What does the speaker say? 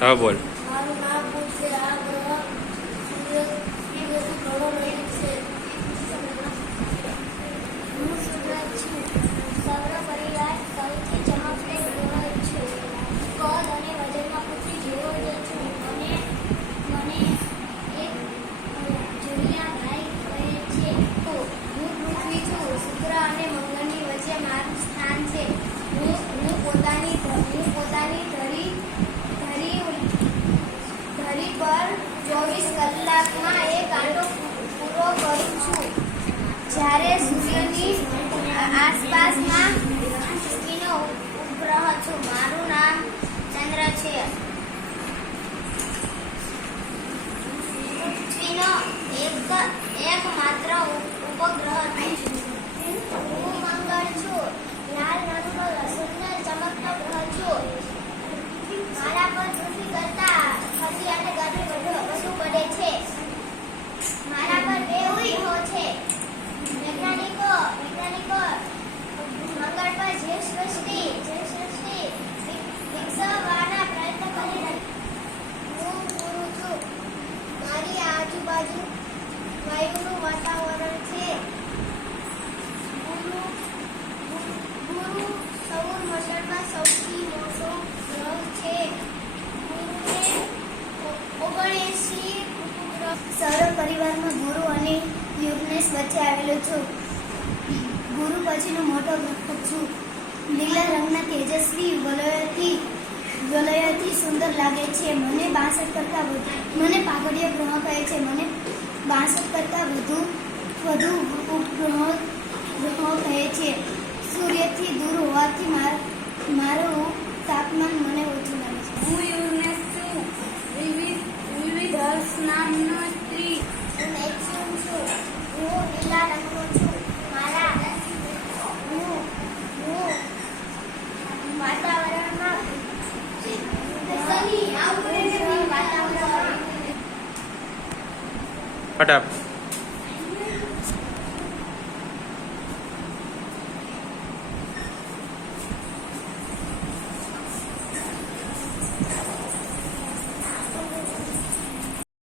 હા બોલ મારું નામ પૂછશે આ ગ્રહ સૂર્ય સૂર્યથી ઘણો રહિત છે હું સૂરજ છું સૌર પરિવાર સૌથી ચમકતે ગ્રહ છે કદ અને વજનમાં પૃથ્વી જેવો જ છું મને મને એક જુલિયા ભાઈ કહે છે તો હું પૃથ્વી છું શુક્ર અને મંગળની વચ્ચે મારું સ્થાન છે હું હું પોતાની હું પોતાની ધરી ધરી ધરી પર ચોવીસ કલાકમાં એક આંટો પૂરો કરું છું જ્યારે સૂર્યની આસપાસમાં પૃથ્વીનો ઉપગ્રહ છું. મારું નામ ચંદ્ર છે. પૃથ્વીનો એક એક માત્ર ઉપગ્રહ છું. હું મંગળ છું. લાલ રંગનો સુંદર ચમકતો ગ્રહ છું. મારા પર પૃથ્વી કરતા ફરી અને ગરમી વધુ વધુ પડે છે મારા પર બે ગ્રહો છે વૈજ્ઞાનિકો વૈજ્ઞાનિકો મંગળ પર જીવ સૃષ્ટિ જીવ સૃષ્ટિ વિક- વિકસાવવાના પ્રયત્ન કરી રહી હું ગુરુ છું મારી આજુબાજુ વાયુનું વાતાવરણ છે ગુરુ ગુરુ સૌર મંડળમાં સૌથી મોટો ગ્રહ છે ગુરુને ઓગણએંસી સૌર પરિવારમાં ગુરુ અને યુગનેશ વચ્ચે આવેલો છું. ગુરુ પછીનો મોટો ભક્ત છું. લીલા રંગના તેજસ્વી વલયથી વલયથી સુંદર લાગે છે. મને બાસઠ કરતાં વધુ, મને પાઘડીય ગ્રહ કહે છે. મને બાસઠ કરતાં વધુ વધુ ઉપગ્રહો ગ્રહો કહે છે. સૂર્યથી દૂર હોવાથી મારું તાપમાન টাটা